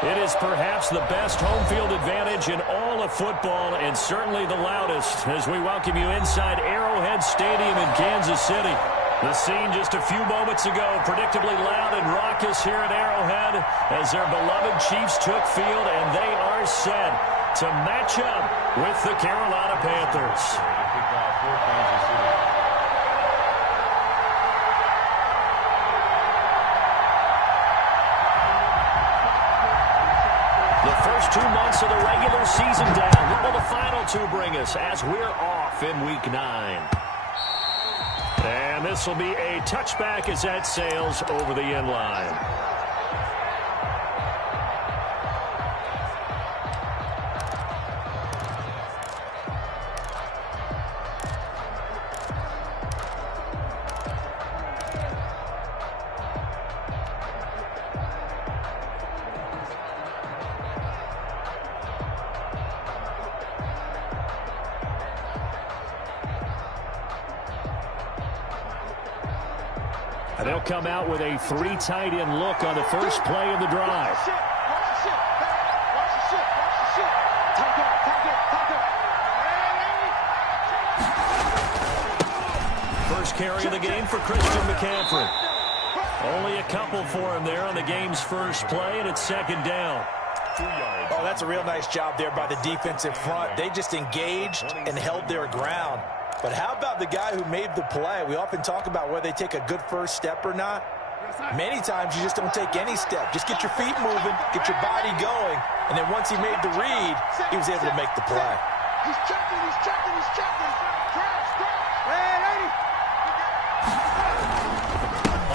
It is perhaps the best home field advantage in all of football, and certainly the loudest, as we welcome you inside Arrowhead Stadium in Kansas City. The scene just a few moments ago, predictably loud and raucous here at Arrowhead as their beloved Chiefs took field, and they are set to match up with the Carolina Panthers. The first 2 months of the regular season down. What will the final two bring us as we're off in Week 9? And this will be a touchback as that sails over the end line. And they'll come out with a 3 tight end look on the first play of the drive. First carry of the game for Christian McCaffrey. Only a couple for him there on the game's first play, and it's second down. Oh, that's a real nice job there by the defensive front. They just engaged and held their ground. But how about the guy who made the play? We often talk about whether they take a good first step or not. Many times you just don't take any step. Just get your feet moving, get your body going, and then once he made the read, he was able to make the play. He's checking, he's checking, he's checking.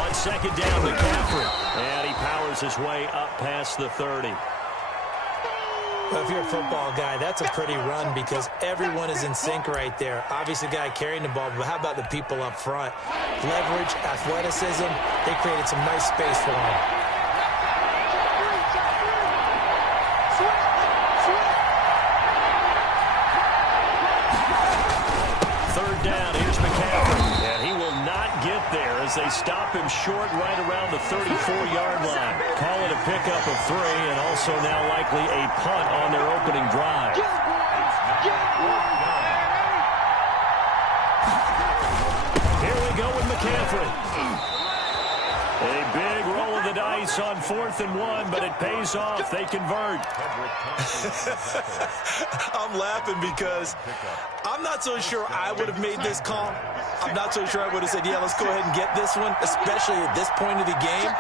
On second down, McCaffrey. And he powers his way up past the 30. Well, if you're a football guy, that's a pretty run because everyone is in sync right there. Obviously, the guy carrying the ball, but how about the people up front? Leverage, athleticism, they created some nice space for him. Third down, here's McCaffrey. And he will not get there as they stop him short right around the 34-yard line. Call it a pickup of 3 and also now likely a punt on their opening drive. Here we go with McCaffrey. A big roll of the dice on 4th and 1, but it pays off. They convert. I'm laughing because I'm not so sure I would have made this call. I'm not so sure I would have said, yeah, let's go ahead and get this one, especially at this point of the game.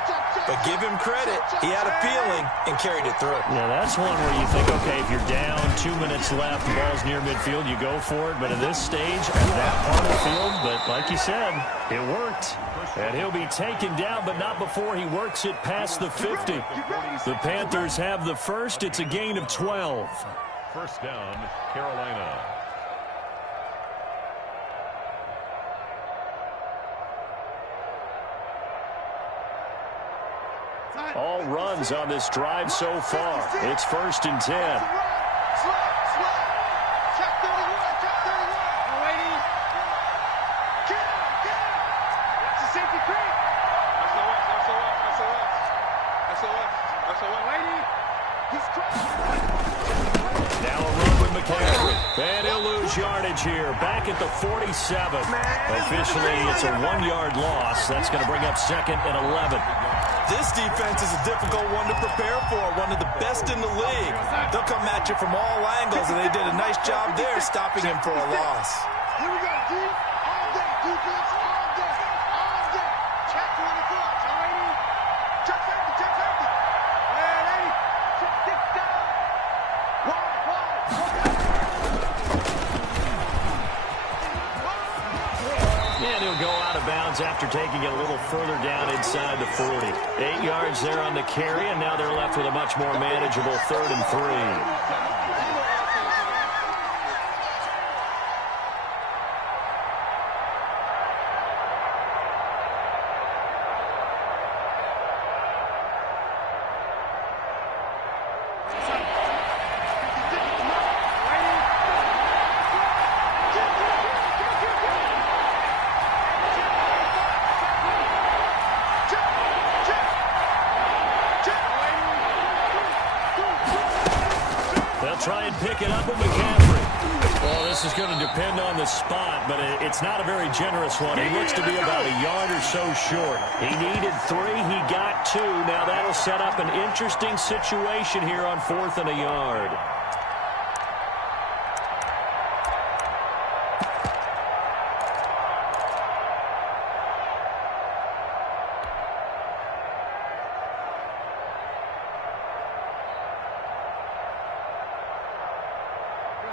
But give him credit. He had a feeling and carried it through. Yeah, that's one where you think, okay, if you're down, 2 minutes left, the ball's near midfield, you go for it. But in this stage, at that part of the field, but like you said, it worked. And he'll be taken down, but not before he works it past the 50. The Panthers have the first. It's a gain of 12. First down, Carolina. All runs on this drive so far. It's 1st and 10. Now a run with McCaffrey. And he'll lose yardage here. Back at the 47. Officially, it's a 1-yard loss. That's going to bring up 2nd and 11. This defense is a difficult one to prepare for, one of the best in the league. They'll come at you from all angles, and they did a nice job there stopping him for a loss. Here we go, D. All day, defense, all day, all day. Check 24, alrighty. Check 50, check 50. Hey, lady, check 6 down. And he'll go out of bounds after taking it a little further down inside the 40. 8 yards there on the carry, and now they're left with a much more manageable 3rd and 3. try and pick it up with McCaffrey. Well, this is going to depend on the spot, but it's not a very generous one. He looks to be about a yard or so short. He needed 3. He got 2. Now that'll set up an interesting situation here on 4th and a yard.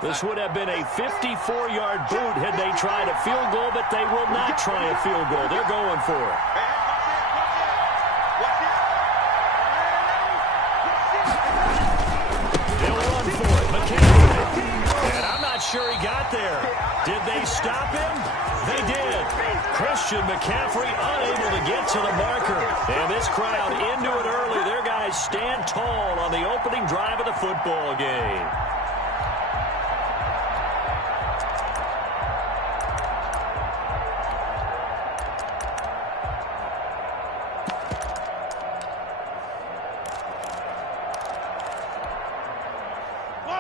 This would have been a 54-yard boot had they tried a field goal, but they will not try a field goal. They're going for it. They'll run for it. McCaffrey. And I'm not sure he got there. Did they stop him? They did. Christian McCaffrey unable to get to the marker. And this crowd into it early. Their guys stand tall on the opening drive of the football game.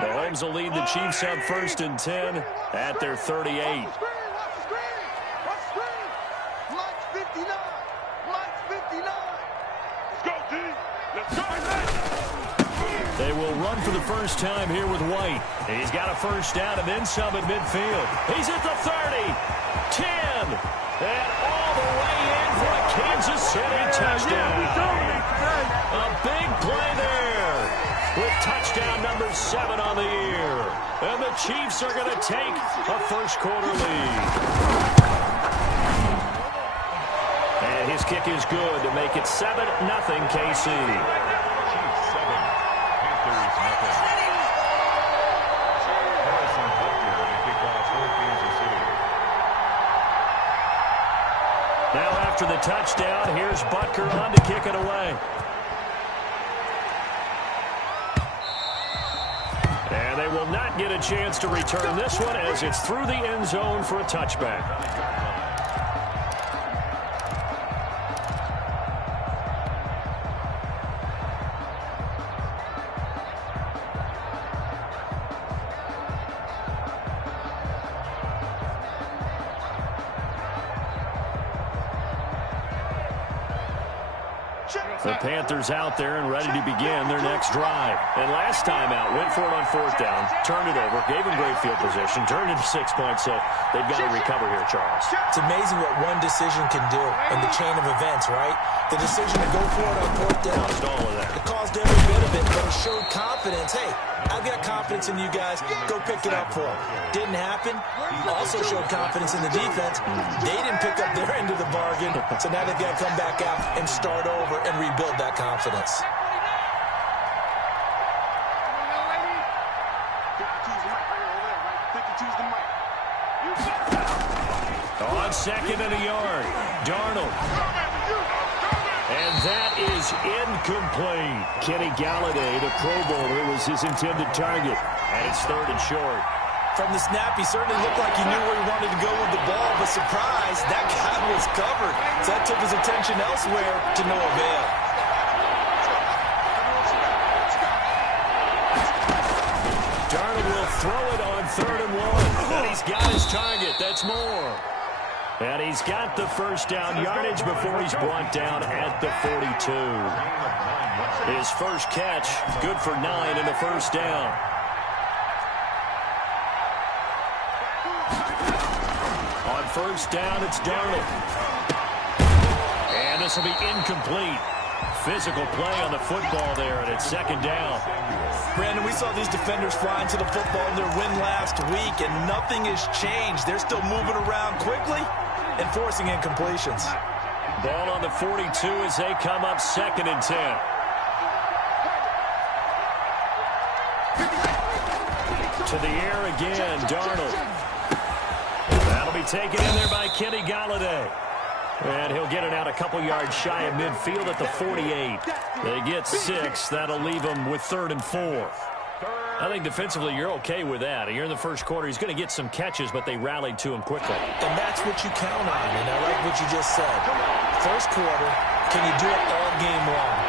Mahomes will lead the Chiefs up 1st and 10 at their 38. They will run for the first time here with White. He's got a first down and then some at midfield. He's at the 30, 10, and all the way in for a Kansas City touchdown. A big play there with touchdown number 7 on the year. And the Chiefs are going to take a first-quarter lead. And his kick is good to make it 7-0 KC. Now after the touchdown, here's Butker on to kick it away. And they will not get a chance to return this one as it's through the end zone for a touchback. The Panthers out there and ready to begin their next drive. And last time out, went for it on 4th down, turned it over, gave them great field position, turned it to 6 points, so they've got to recover here, Charles. It's amazing what one decision can do in the chain of events, right? The decision to go for it on 4th down. Caused all of that. It caused every bit of it, but it showed confidence. Hey, I've got confidence in you guys. Go pick it up for them. Didn't happen. Also showed confidence in the defense. They didn't pick up their end of the bargain, so now they've got to come back out and start over and rebuild that confidence. On 2nd and a yard, Darnold. And that is incomplete. Kenny Galladay, the Pro Bowler, was his intended target. And it's 3rd and short. From the snap, he certainly looked like he knew where he wanted to go with the ball, but surprise, that guy was covered. So that took his attention elsewhere to no avail. Darnold will throw it on 3rd and 1. And he's got his target. That's more. And he's got the first down yardage before he's brought down at the 42. His first catch, good for 9 and a first down. On 1st down, it's Darnold. And this will be incomplete. Physical play on the football there, and it's 2nd down. Brandon, we saw these defenders flying to the football in their win last week, and nothing has changed. They're still moving around quickly and forcing incompletions. Ball on the 42 as they come up 2nd and 10. To the air again, Darnold. That'll be taken in there by Kenny Galladay. And he'll get it out a couple yards shy of midfield at the 48. They get 6. That'll leave them with 3rd and 4. I think defensively you're okay with that. You're in the first quarter. He's going to get some catches, but they rallied to him quickly. And that's what you count on, and I like what you just said. First quarter, can you do it all game long?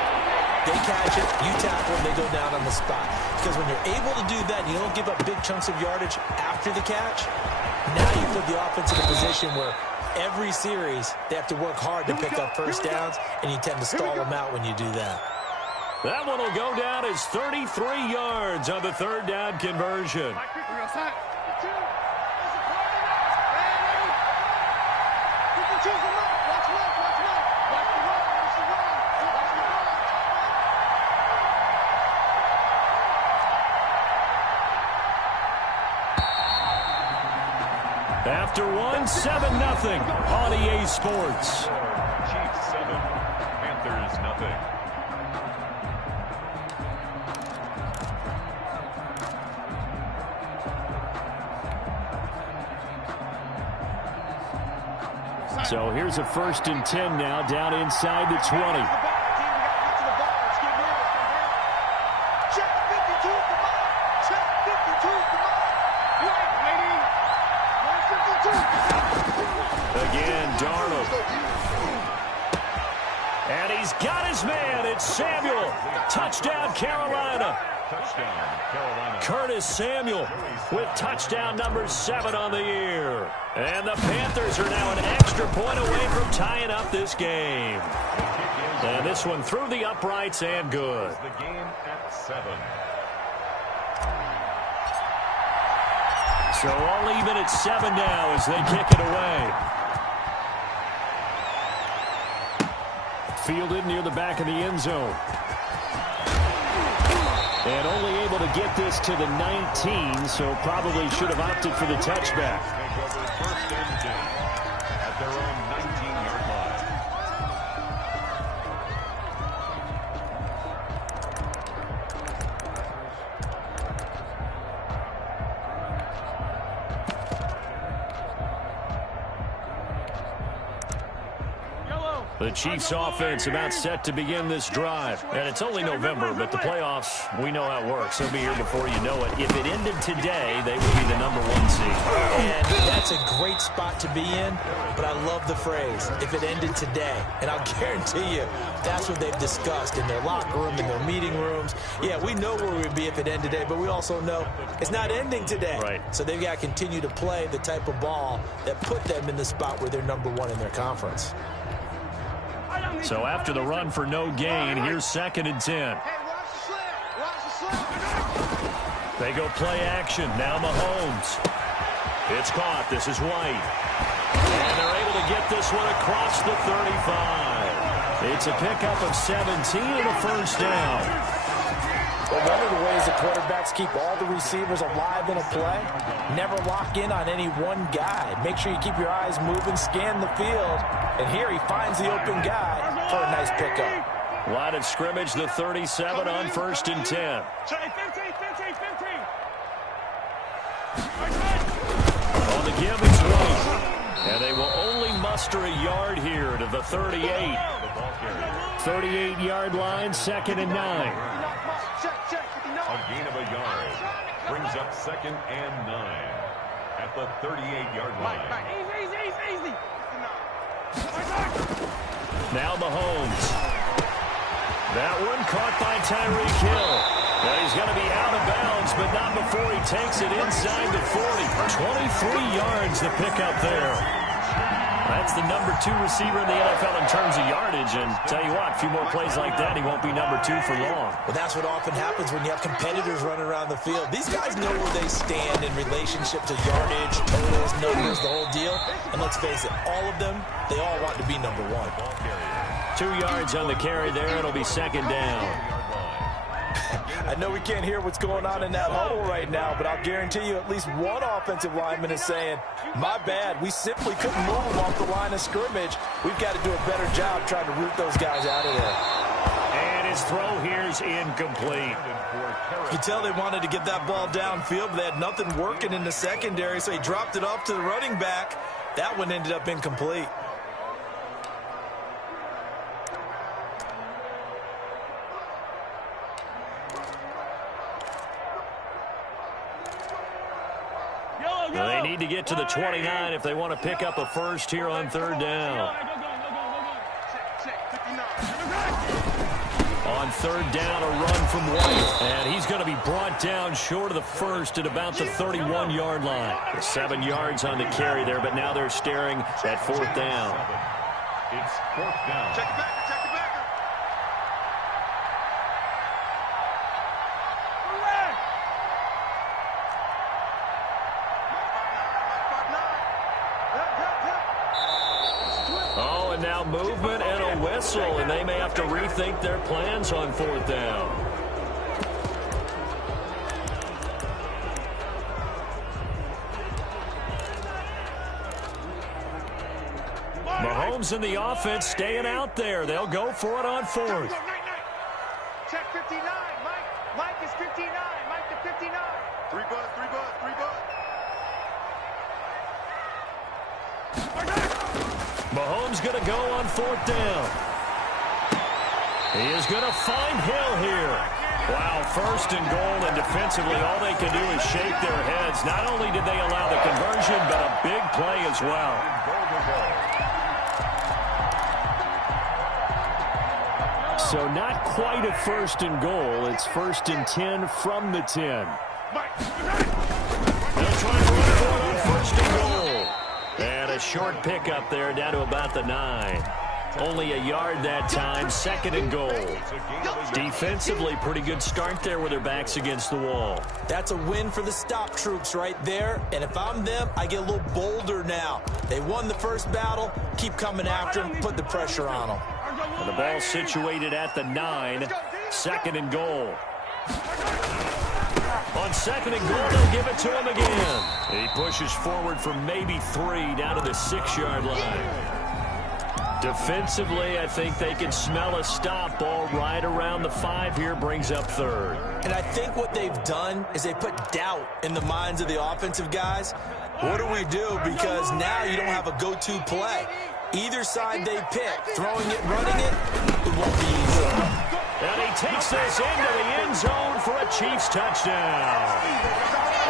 They catch it, you tackle, and they go down on the spot. Because when you're able to do that, you don't give up big chunks of yardage after the catch, now you put the offense in a position where every series they have to work hard to pick up first downs, and you tend to stall them out when you do that. That one will go down as 33 yards on the third down conversion. After one, 7-0 on EA Sports. Chiefs 7, Panthers nothing. So here's a 1st and 10 now, down inside the 20. Again, Darnold. And he's got his man. It's Samuel. Touchdown, Carolina. Touchdown, Carolina. Curtis Samuel with touchdown number 7 on the year. And the Panthers are now an extra point away from tying up this game. And this one through the uprights and good. The game at 7. So all even at 7 now as they kick it away. Fielded near the back of the end zone. And only able to get this to the 19, so probably should have opted for the touchback. Take over 1st and 10 at their own 19-yard line. The Chiefs offense about set to begin this drive. And it's only November, but the playoffs, we know how it works. They'll be here before you know it. If it ended today, they would be the number 1 seed. And that's a great spot to be in, but I love the phrase, if it ended today. And I'll guarantee you, that's what they've discussed in their locker room, in their meeting rooms. Yeah, we know where we'd be if it ended today, but we also know it's not ending today. Right. So they've got to continue to play the type of ball that put them in the spot where they're number 1 in their conference. So after the run for no gain, here's 2nd and 10. They go play action. Now Mahomes. It's caught. This is White. And they're able to get this one across the 35. It's a pickup of 17 and a 1st down. But one of the ways the quarterbacks keep all the receivers alive in a play, never lock in on any one guy. Make sure you keep your eyes moving, scan the field. And here he finds the open guy for a nice pickup. Line of scrimmage, the 37 on 1st and 10. On the give, it's White. And they will only muster a yard here to the 38. 38-yard line, 2nd and 9. A gain of a yard brings up 2nd and 9 at the 38-yard line. Easy. Now Mahomes. That one caught by Tyreek Hill. Now he's going to be out of bounds, but not before he takes it inside the 40. 23 yards to pick up there. That's the number 2 receiver in the NFL in terms of yardage. And tell you what, a few more plays like that, he won't be number 2 for long. Well, that's what often happens when you have competitors running around the field. These guys know where they stand in relationship to yardage, totals, numbers, the whole deal. And let's face it, all of them, they all want to be number 1. 2 yards on the carry there. It'll be 2nd down. I know we can't hear what's going on in that huddle right now, but I'll guarantee you at least one offensive lineman is saying, my bad, we simply couldn't move them off the line of scrimmage. We've got to do a better job trying to root those guys out of there. And his throw here's incomplete. You can tell they wanted to get that ball downfield, but they had nothing working in the secondary, so he dropped it off to the running back. That one ended up incomplete. They need to get to the 29 if they want to pick up a first here on 3rd down. On third down, a run from White. And he's going to be brought down short of the first at about the 31-yard line. 7 yards on the carry there, but now they're staring at fourth down. It's fourth down. Check it back, check it back. Oh, and now movement and a whistle, and they may have to rethink their plans on fourth down. Mahomes and the offense staying out there. They'll go for it on fourth. Check 59, Mike. Mike is 59. Mike to 59. 3 buzz, 3 buzz, 3 buzz. Mahomes going to go on fourth down. He is going to find Hill here. Wow, first and goal, and defensively all they can do is shake their heads. Not only did they allow the conversion, but a big play as well. So not quite a first and goal. It's first and 10 from the 10. They'll try to run for it on first and goal. And a short pickup there down to about the 9. Only a yard that time, second and goal. Defensively, pretty good start there with their backs against the wall. That's a win for the stop troops right there. And if I'm them, I get a little bolder now. They won the first battle. Keep coming after them. Put the pressure on them. And the ball situated at the 9. Second and goal. On second and goal, they'll give it to him again. He pushes forward for maybe 3 down to the 6-yard line. Defensively, I think they can smell a stop. Ball right around the 5 here, brings up third. And I think what they've done is they put doubt in the minds of the offensive guys. What do we do? Because now you don't have a go-to play. Either side they pick, throwing it, running it, it won't be easy. And he takes this into the end zone for a Chiefs touchdown.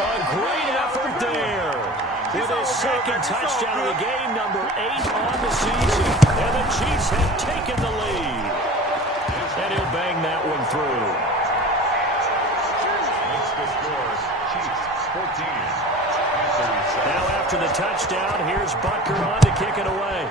A great effort there. With his second touchdown of the game, number 8 on the season. And the Chiefs have taken the lead. And he'll bang that one through. Makes the score, Chiefs 14. Now after the touchdown, here's Butker on to kick it away.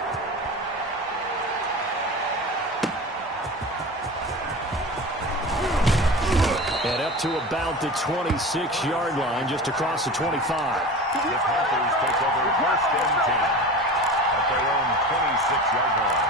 And up to about the 26-yard line, just across the 25. The Panthers take over first and 10 at their own 26-yard line.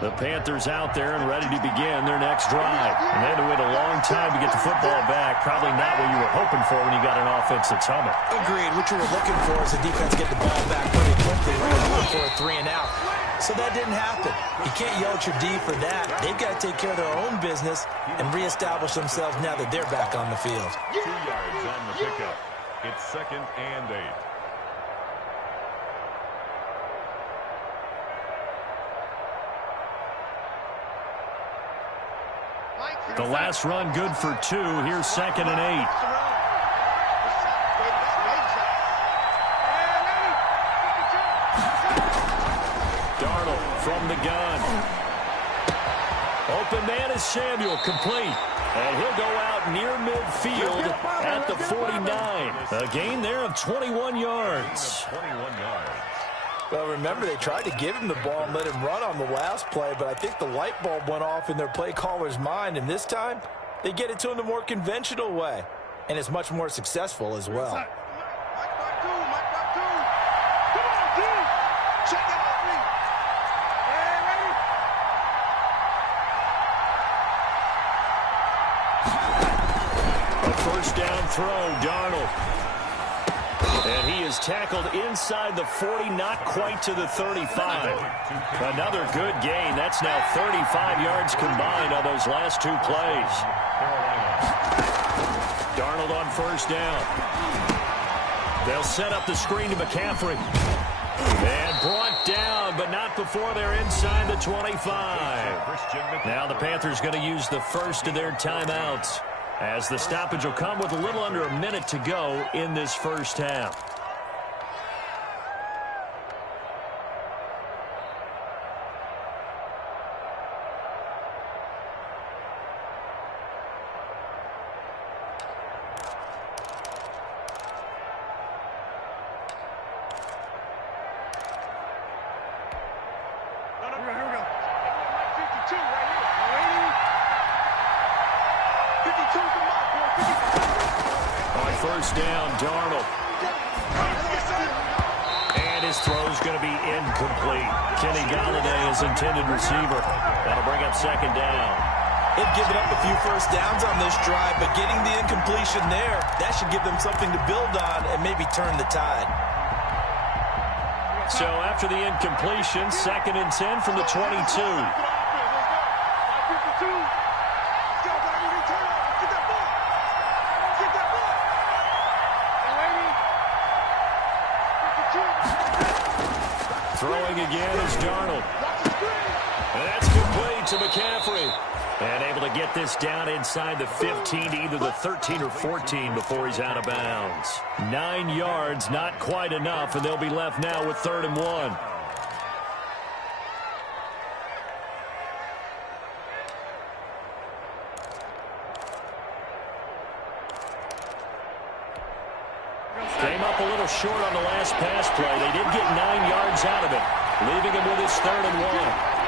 The Panthers out there and ready to begin their next drive. And they had to wait a long time to get the football back. Probably not what you were hoping for when you got an offense that's humming. Agreed. What you were looking for is the defense get the ball back pretty quickly. We're looking for a 3 and out. So that didn't happen. You can't yell at your D for that. They've got to take care of their own business and reestablish themselves now that they're back on the field. 2 yards on the pickup. It's second and 8. The last run good for 2. Here's second and 8. Darnold from the gun. Open man is Samuel, complete. And he'll go out near midfield at the 49. A gain there of 21 yards. 21 yards. Well, remember, they tried to give him the ball and let him run on the last play, but I think the light bulb went off in their play caller's mind, and this time they get it to him the more conventional way, and it's much more successful as well. A first down throw, Darnold. And he is tackled inside the 40, not quite to the 35. Another good gain. That's now 35 yards combined on those last 2 plays. Darnold on first down. They'll set up the screen to McCaffrey. And brought down, but not before they're inside the 25. Now the Panthers going to use the first of their timeouts. as the stoppage will come with a little under a minute to go in this first half. First down, Darnold. And his throw's going to be incomplete. Kenny Galladay is intended receiver. That'll bring up second down. They've given up a few first downs on this drive, but getting the incompletion there, that should give them something to build on and maybe turn the tide. So after the incompletion, 2nd and 10 from the 22. Throwing again is Darnold. And that's complete to McCaffrey. And able to get this down inside the 15 to either the 13 or 14 before he's out of bounds. 9 yards, not quite enough, and they'll be left now with 3rd and 1. Came up a little short on the last pass play. They did get 9 yards out of it, leaving him with his 3rd and 1.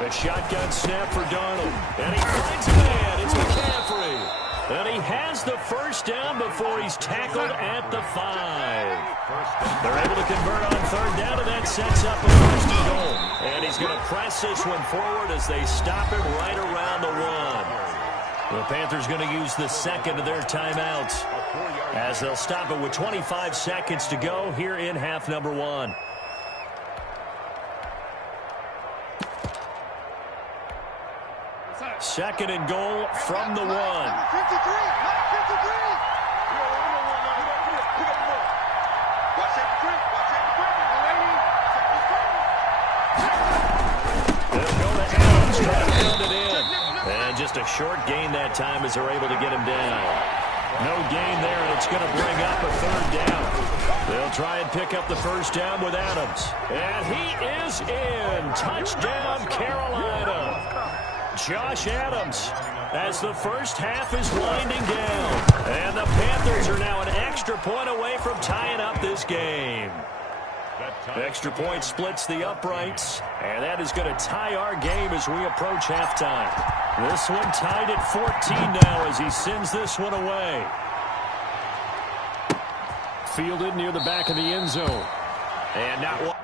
A shotgun snap for Darnold, and he finds a man. It's McCaffrey. And he has the first down before he's tackled at the 5. They're able to convert on 3rd down, and that sets up a 1st and goal. And he's going to press this one forward as they stop him right around the 1. The Panthers going to use the 2nd of their timeouts as they'll stop it with 25 seconds to go here in half number 1. Second and goal from the 1. They'll go to Adams, trying to pound it in. And just a short gain that time as they're able to get him down. No gain there, and it's going to bring up a 3rd down. They'll try and pick up the first down with Adams. And he is in. Touchdown, Carolina. Josh Adams, as the first half is winding down. And the Panthers are now an extra point away from tying up this game. Extra point splits the uprights, and that is going to tie our game as we approach halftime. This one tied at 14 now as he sends this one away. Fielded near the back of the end zone. And not one.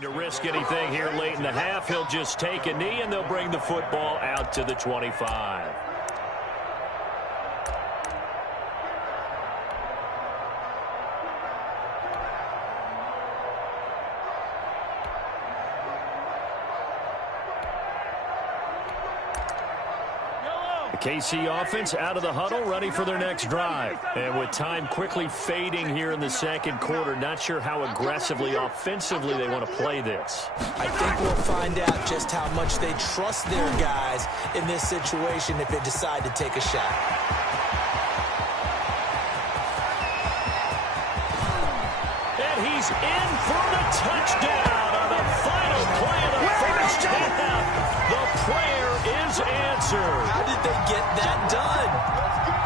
To risk anything here late in the half, he'll just take a knee, and they'll bring the football out to the 25. KC offense out of the huddle, ready for their next drive. And with time quickly fading here in the 2nd quarter, not sure how aggressively, offensively they want to play this. I think we'll find out just how much they trust their guys in this situation if they decide to take a shot. And he's in for the touchdown on the final play of the first half. The prayer is answered. How did they get that done?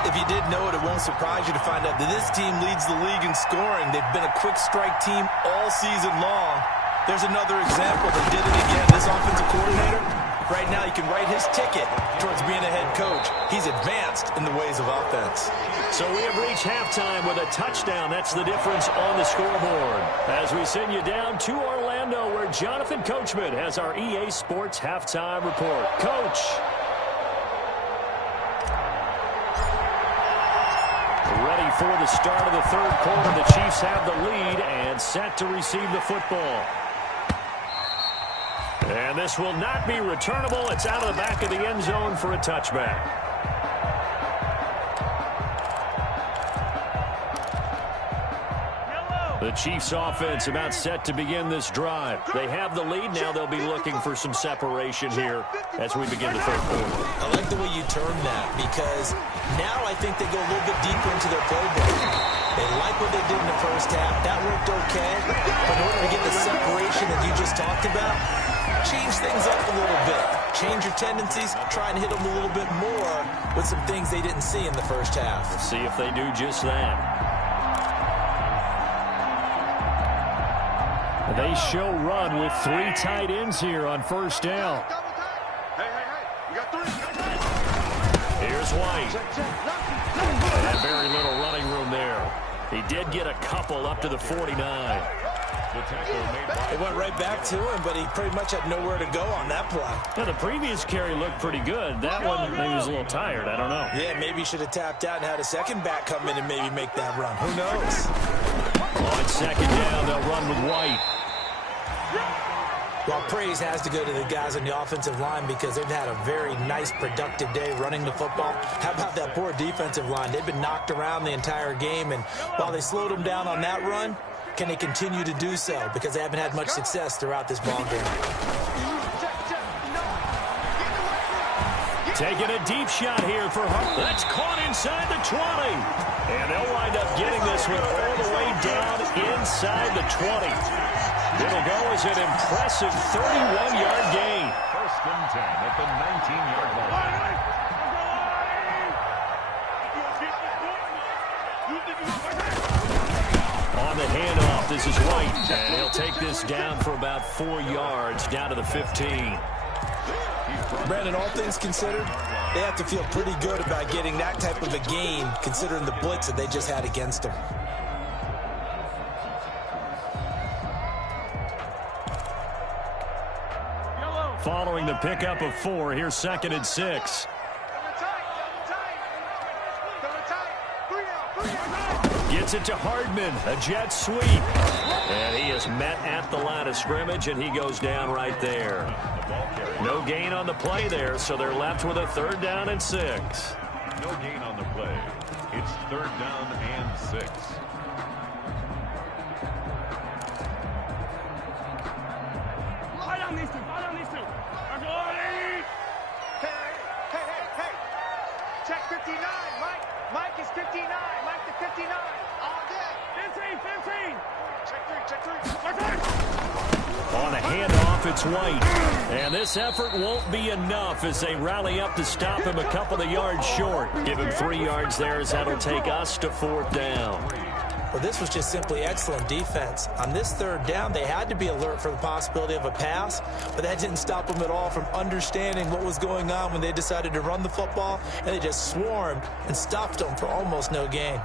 If you didn't know it, it won't surprise you to find out that this team leads the league in scoring. They've been a quick strike team all season long. There's another example. They did it again. This offensive coordinator, Right now, you can write his ticket towards being a head coach. He's advanced in the ways of offense. So we have reached halftime with a touchdown. That's the difference on the scoreboard. As we send you down to Orlando, where Jonathan Coachman has our EA Sports halftime report. Coach. Ready for the start of the third quarter. The Chiefs have the lead and set to receive the football. And this will not be returnable. It's out of the back of the end zone for a touchback. The Chiefs offense about set to begin this drive. They have the lead. Now they'll be looking for some separation here as we begin the third quarter. I like the way you term that, because now I think they go a little bit deeper into their playbook. They like what they did in the first half. That worked okay. But in order to get the separation that you just talked about, change things up a little bit. Change your tendencies. Try and hit them a little bit more with some things they didn't see in the first half. Let's see if they do just that. They show run with 3 tight ends here on first down. Hey, you got 3. Here's White. And very little running room there. He did get a couple up to the 49. It went right back to him, but he pretty much had nowhere to go on that play. Now, the previous carry looked pretty good. That one, maybe he was a little tired. I don't know. Yeah, maybe he should have tapped out and had a second back come in and maybe make that run. Who knows? On second down, they'll run with White. Well, praise has to go to the guys on the offensive line because they've had a very nice, productive day running the football. How about that poor defensive line? They've been knocked around the entire game, and while they slowed them down on that run, can they continue to do so? Because they haven't had much success throughout this ball game. Taking a deep shot here for Hart. That's caught inside the 20. And they'll wind up getting this one all the way down inside the 20. It'll go as an impressive 31-yard gain. First and 10 at the 19-yard line. On the handoff, this is White. And he'll take this down for about 4 yards, down to the 15. Brandon, all things considered, they have to feel pretty good about getting that type of a gain, considering the blitz that they just had against them. Following the pickup of 4, here's 2nd and 6. Gets it to Hardman, a jet sweep. And he is met at the line of scrimmage, and he goes down right there. No gain on the play there, so they're left with a 3rd down and 6. No gain on the play. It's 3rd down and 6. Check 59, Mike. Mike is 59. Mike to 59. All good. 15. Check 3. On the handoff, it's White. And this effort won't be enough as they rally up to stop him a couple of yards short. Give him 3 yards there as that'll take us to 4th down. Well, this was just simply excellent defense. On this 3rd down, they had to be alert for the possibility of a pass, but that didn't stop them at all from understanding what was going on when they decided to run the football, and they just swarmed and stopped them for almost no gain.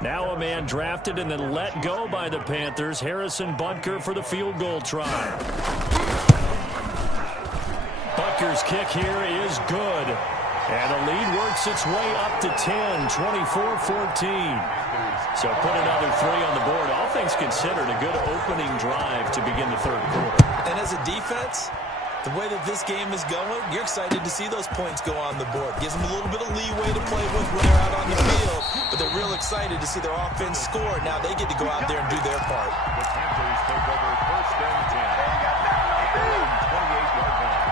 Now a man drafted and then let go by the Panthers, Harrison Butker, for the field goal try. Butker's kick here is good. And the lead works its way up to 10, 24-14. So put another 3 on the board. All things considered, a good opening drive to begin the 3rd quarter. And as a defense, the way that this game is going, you're excited to see those points go on the board. Gives them a little bit of leeway to play with when they're out on the field, but they're real excited to see their offense score. Now they get to go out there and do their part. The Panthers take over 1st and 10. 28-yard line.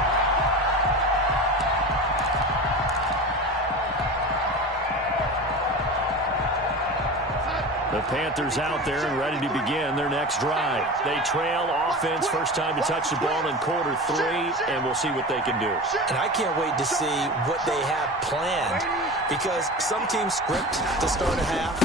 The Panthers out there and ready to begin their next drive. They trail offense, first time to touch the ball in quarter 3, and we'll see what they can do. And I can't wait to see what they have planned, because some teams script to start a half,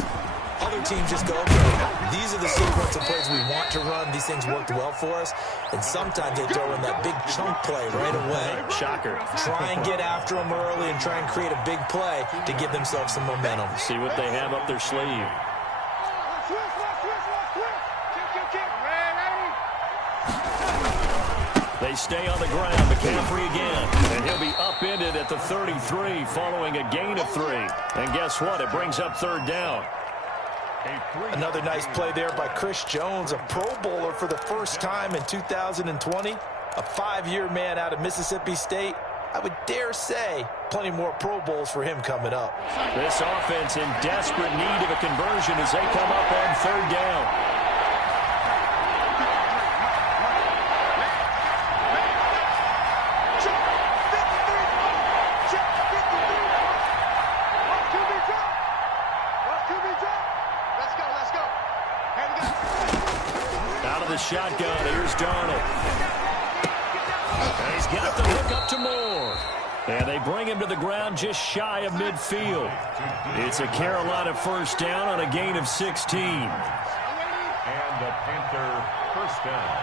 Other teams just go, okay, these are the sequence of plays we want to run. These things worked well for us. And sometimes they throw in that big chunk play right away. Shocker. Try and get after them early and try and create a big play to give themselves some momentum. See what they have up their sleeve. They stay on the ground. McCaffrey again. And he'll be upended at the 33 following a gain of 3. And guess what? It brings up third down. Another nice play there by Chris Jones, a Pro Bowler for the first time in 2020. A 5-year man out of Mississippi State. I would dare say plenty more Pro Bowls for him coming up. This offense in desperate need of a conversion as they come up on third down. Shotgun. Here's Darnold. And he's got the hook up to Moore. And they bring him to the ground just shy of midfield. It's a Carolina first down on a gain of 16. And the Panther first down.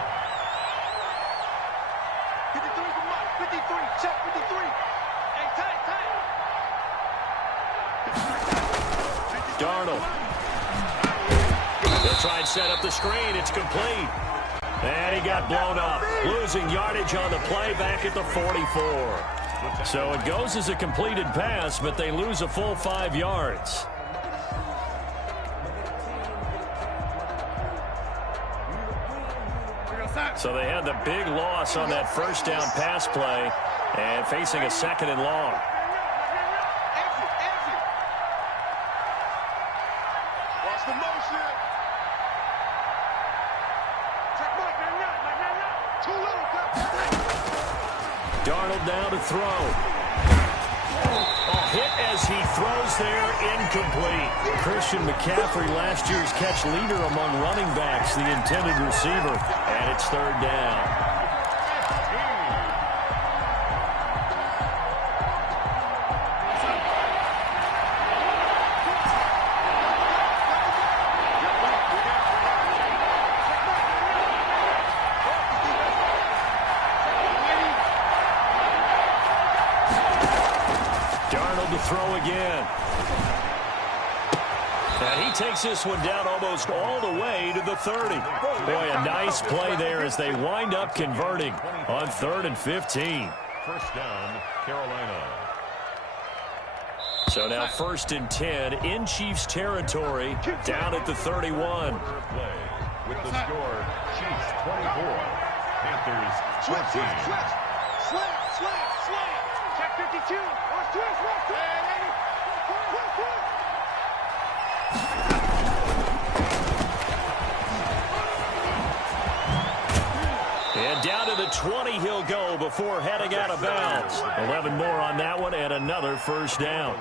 53 from Mike. 53. Check 53. Hey, tight. Darnold. They'll try and set up the screen. It's complete. And he got blown up. Losing yardage on the play back at the 44. So it goes as a completed pass, but they lose a full 5 yards. So they had the big loss on that first down pass play and facing a second and long. Watch the motion. Darnold down to throw. A hit as he throws there, incomplete. Christian McCaffrey, last year's catch leader among running backs, the intended receiver. And it's third down. Throw again. And he takes this one down almost all the way to the 30. Boy, a nice play there as they wind up converting on 3rd and 15. First down, Carolina. So now 1st and 10 in Chiefs territory, down at the 31. With the score, Chiefs 24, Panthers 14. Slam. Check 52. Watch twist. And down to the 20 he'll go before heading out of bounds. 11 more on that one and another first down.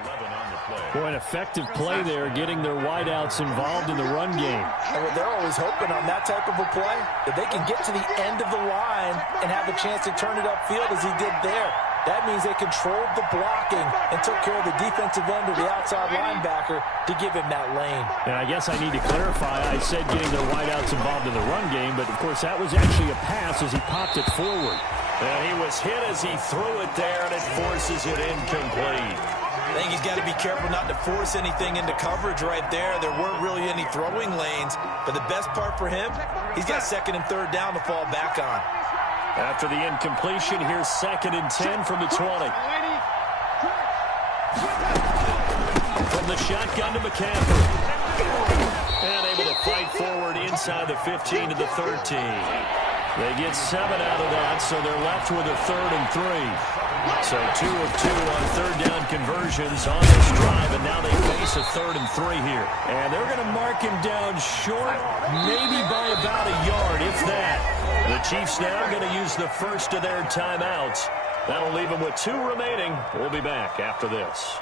Boy, an effective play there, getting their wideouts involved in the run game. And what they're always hoping on that type of a play, that they can get to the end of the line and have a chance to turn it upfield as he did there. That means they controlled the blocking and took care of the defensive end or the outside linebacker to give him that lane. And I guess I need to clarify, I said getting their wideouts involved in the run game, but of course that was actually a pass as he popped it forward. And he was hit as he threw it there, and it forces it incomplete. I think he's got to be careful not to force anything into coverage right there. There weren't really any throwing lanes, but the best part for him, he's got 2nd and 3rd down to fall back on. After the incompletion, here's 2nd and 10 from the 20. From the shotgun to McCaffrey. And able to fight forward inside the 15 to the 13. They get 7 out of that, so they're left with a 3rd and 3. So 2 of 2 on 3rd down conversions on this drive, and now they face a 3rd and 3 here. And they're going to mark him down short, maybe by about a yard, if that. The Chiefs now going to use the first of their timeouts. That'll leave them with 2 remaining. We'll be back after this.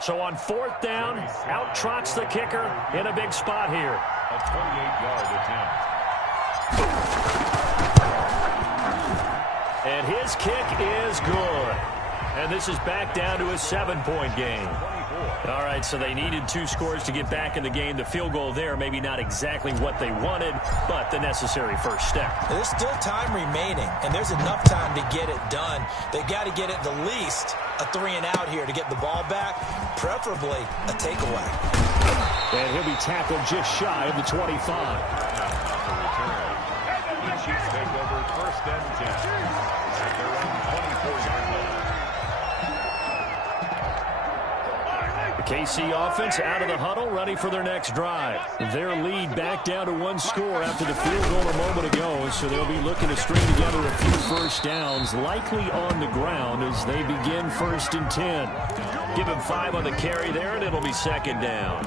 So on 4th down, out trots the kicker in a big spot here. A 28-yard attempt. And his kick is good. And this is back down to a 7-point game. All right, so they needed 2 scores to get back in the game. The field goal there, maybe not exactly what they wanted, but the necessary first step. There's still time remaining, and there's enough time to get it done. They've got to get at the least a 3-and-out here to get the ball back, preferably a takeaway. And he'll be tackled just shy of the 25. The Chiefs take over 1st and 10 at their own 24-yard line. The KC offense out of the huddle, ready for their next drive. Their lead back down to 1 score after the field goal a moment ago, so they'll be looking to string together a few first downs, likely on the ground as they begin 1st and 10. Give him 5 on the carry there, and it'll be 2nd down.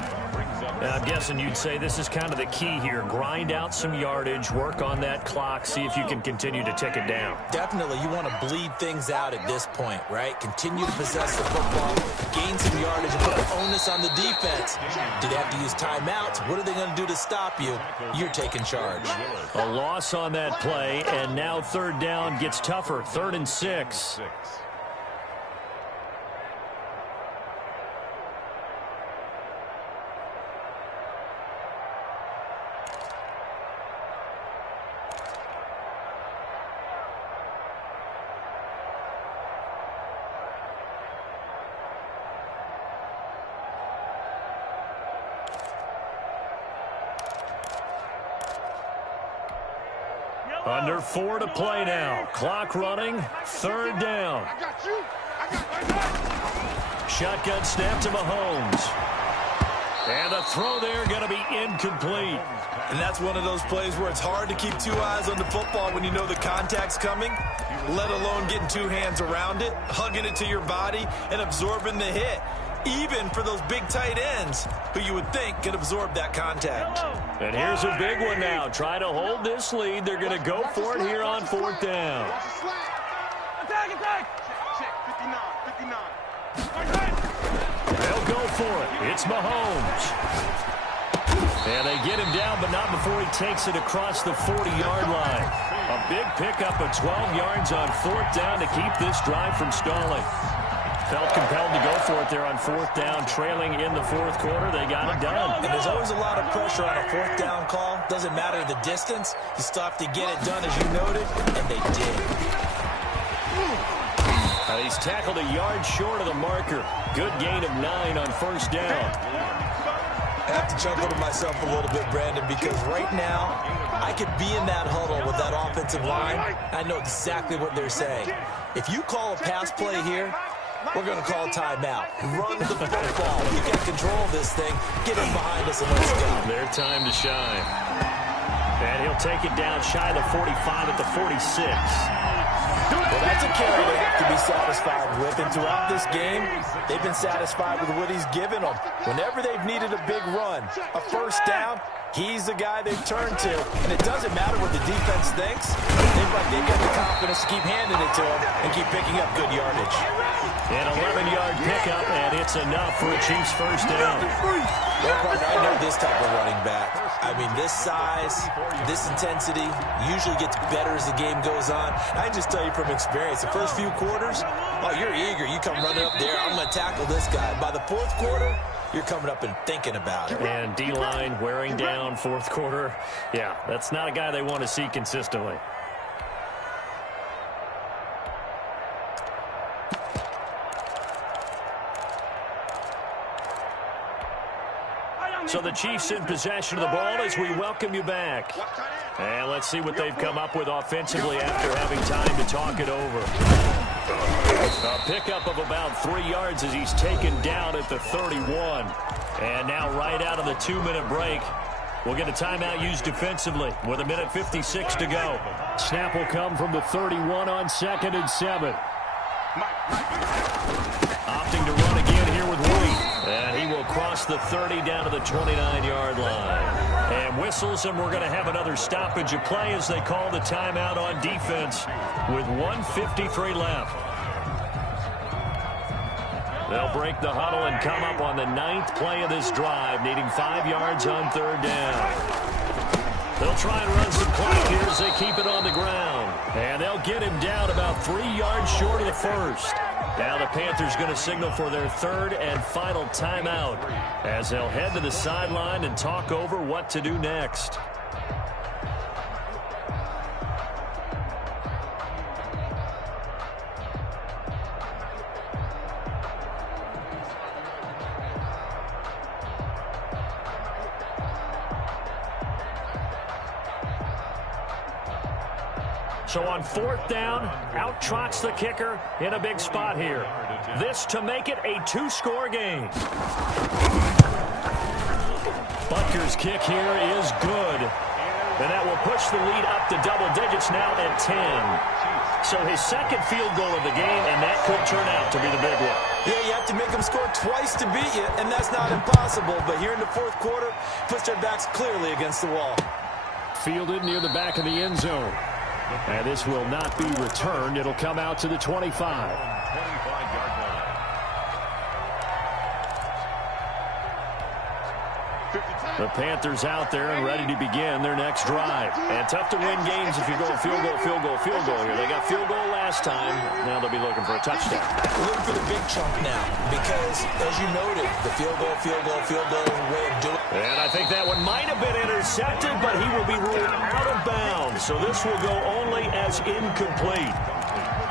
Now, I'm guessing you'd say this is kind of the key here. Grind out some yardage, work on that clock, see if you can continue to tick it down. Definitely, you want to bleed things out at this point, right? Continue to possess the football, gain some yardage, and put the onus on the defense. Do they have to use timeouts? What are they going to do to stop you? You're taking charge. A loss on that play, and now 3rd down gets tougher. 3rd and 6. Under 4 to play now. Clock running. 3rd down. Shotgun snap to Mahomes. And a throw there going to be incomplete. And that's one of those plays where it's hard to keep 2 eyes on the football when you know the contact's coming, let alone getting 2 hands around it, hugging it to your body, and absorbing the hit. Even for those big tight ends who you would think could absorb that contact. And here's a big one now. Try to hold this lead. They're going to go for it here on 4th down. Attack! Check, 59. They'll go for it. It's Mahomes. And they get him down, but not before he takes it across the 40-yard line. A big pickup of 12 yards on 4th down to keep this drive from stalling. Felt compelled to go for it there on 4th down, trailing in the 4th quarter. They got it done. And there's always a lot of pressure on a 4th down call. Doesn't matter the distance. You still have to get it done, as you noted, and they did. He's tackled a yard short of the marker. Good gain of 9 on 1st down. I have to chuckle to myself a little bit, Brandon, because right now I could be in that huddle with that offensive line. I know exactly what they're saying. If you call a pass play here, we're going to call timeout. Run the football. You got control of this thing. Get in behind us and let's go. Their time to shine. And he'll take it down shy of the 45 at the 46. Well, that's a carry they have to be satisfied with. And throughout this game, they've been satisfied with what he's given them. Whenever they've needed a big run, a 1st down, he's the guy they've turned to. And it doesn't matter what the defense thinks. They've got the confidence to keep handing it to him and keep picking up good yardage. An 11-yard pickup, and it's enough for a Chiefs 1st down. Well, partner, I know this type of running back. I mean, this size, this intensity usually gets better as the game goes on. I can just tell you from experience, the first few quarters, oh, you're eager. You come running up there, I'm going to tackle this guy. By the 4th quarter, you're coming up and thinking about it. And D-line wearing down 4th quarter. Yeah, that's not a guy they want to see consistently. So the Chiefs in possession of the ball as we welcome you back. And let's see what they've come up with offensively after having time to talk it over. A pickup of about 3 yards as he's taken down at the 31. And now right out of the 2-minute break, we'll get a timeout used defensively with 1:56 to go. Snap will come from the 31 on 2nd and 7. Opting to run again here with Wade. And he will cross the 30 down to the 29-yard line. And whistles, and we're going to have another stoppage of play as they call the timeout on defense with 1:53 left. They'll break the huddle and come up on the 9th play of this drive, needing 5 yards on 3rd down. They'll try and run some clock here as they keep it on the ground. And they'll get him down about 3 yards short of the 1st. Now the Panthers going to signal for their third and final timeout as they'll head to the sideline and talk over what to do next. So on fourth down, out trots the kicker in a big spot here. This to make it a two-score game. Butker's kick here is good. And that will push the lead up to double digits now at 10. So his second field goal of the game, and that could turn out to be the big one. Yeah, you have to make them score twice to beat you, and that's not impossible. But here in the fourth quarter, puts their backs clearly against the wall. Fielded near the back of the end zone. And this will not be returned. It'll come out to the 25. 25-yard line. The Panthers out there and ready to begin their next drive. And tough to win games if you go field goal here. They got field goal last time. Now they'll be looking for a touchdown. Looking for the big chunk now because, as you noted, the field goal is a way of doing it. And I think that one might have been intercepted, but he will be ruled out of bounds. So this will go only as incomplete.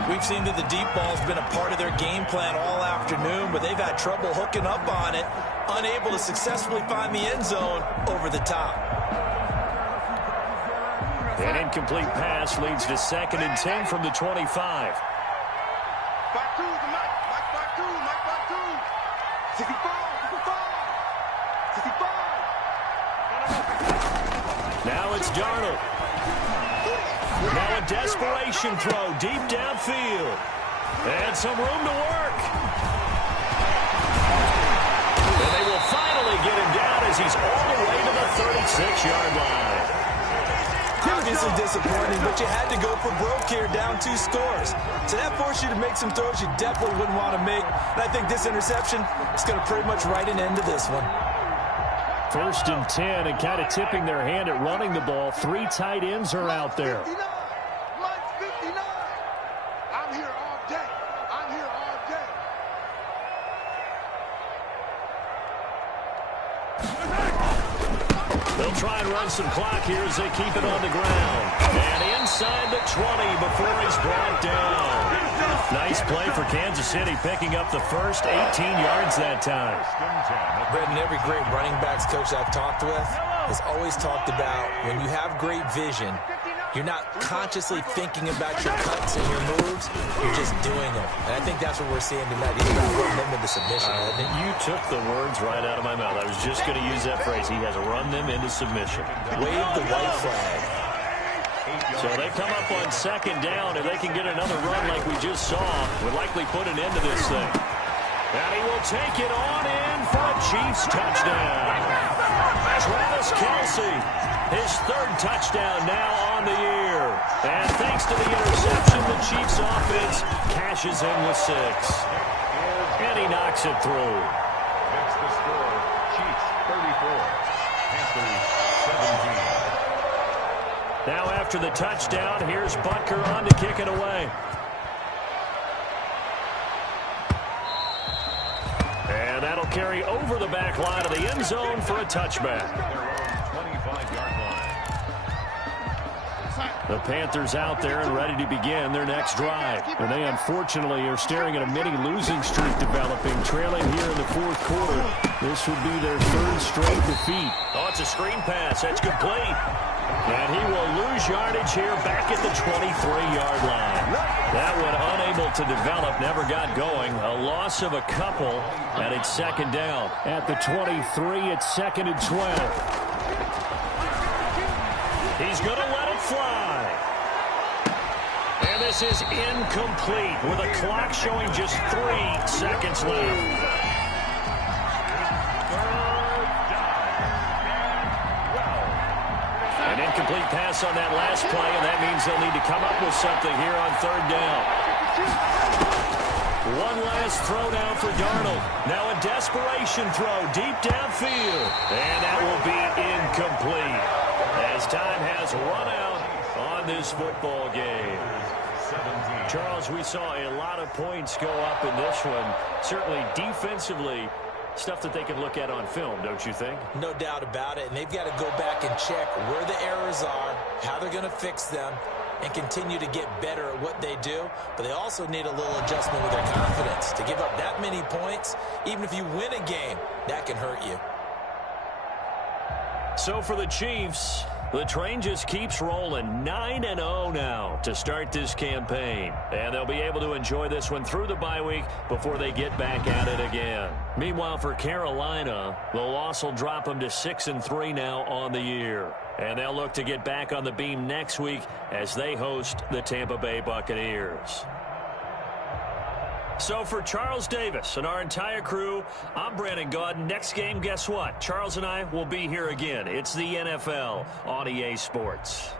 We've seen that the deep ball has been a part of their game plan all afternoon, but they've had trouble hooking up on it, unable to successfully find the end zone over the top. An incomplete pass leads to 2nd and 10 from the 25. Back two, back two. 65. Now it's Darnold. Now a desperation throw deep downfield. And some room to work. And they will finally get him down as he's all the way to the 36-yard line. Obviously disappointing, but you had to go for broke here, down 2 scores. So that forced you to make some throws you definitely wouldn't want to make. And I think this interception is going to pretty much write an end to this one. 1st and 10, and kind of tipping their hand at running the ball. 3 tight ends are out there. Mike's 59. I'm here all day. They'll try and run some clock here as they keep it on the ground. And inside the 20 before he's brought down. Nice play for Kansas City, picking up the first 18 yards that time. Brendan, every great running backs coach I've talked with has always talked about when you have great vision, you're not consciously thinking about your cuts and your moves, you're just doing them. And I think that's what we're seeing tonight. He's about running them into submission. You took the words right out of my mouth. I was just going to use that phrase. He has run them into submission. Wave the white flag. So they come up on 2nd down. If they can get another run like we just saw, would likely put an end to this thing. And he will take it on in for a Chiefs touchdown. Travis Kelce, his 3rd touchdown now on the year. And thanks to the interception, the Chiefs offense cashes in with 6. And he knocks it through. That's the score. Chiefs 34, Panthers 17. Now after the touchdown, here's Butker on to kick it away. And that'll carry over the back line of the end zone for a touchback. Their own 25-yard line. The Panthers out there and ready to begin their next drive. And they unfortunately are staring at a mini losing streak developing, trailing here in the 4th quarter. This would be their 3rd straight defeat. Oh, it's a screen pass. That's complete. And he will lose yardage here back at the 23-yard line. That one unable to develop, never got going. A loss of a couple, and it's 2nd down. At the 23, it's 2nd and 12. He's going to let it fly. And this is incomplete with a clock showing just 3 seconds left. An incomplete pass on that last play, and that means they'll need to come up with something here on 3rd down. One last throw down for Darnold. Now a desperation throw deep downfield. And that will be incomplete as time has run out on this football game. 17. Charles, we saw a lot of points go up in this one. Certainly defensively, stuff that they can look at on film, don't you think? No doubt about it. And they've got to go back and check where the errors are, how they're going to fix them, and continue to get better at what they do. But they also need a little adjustment with their confidence. To give up that many points, even if you win a game, that can hurt you. So for the Chiefs, the train just keeps rolling. 9-0 now to start this campaign. And they'll be able to enjoy this one through the bye week before they get back at it again. Meanwhile, for Carolina, the loss will drop them to 6-3 now on the year. And they'll look to get back on the beam next week as they host the Tampa Bay Buccaneers. So for Charles Davis and our entire crew, I'm Brandon Gaudin. Next game, guess what? Charles and I will be here again. It's the NFL on EA Sports.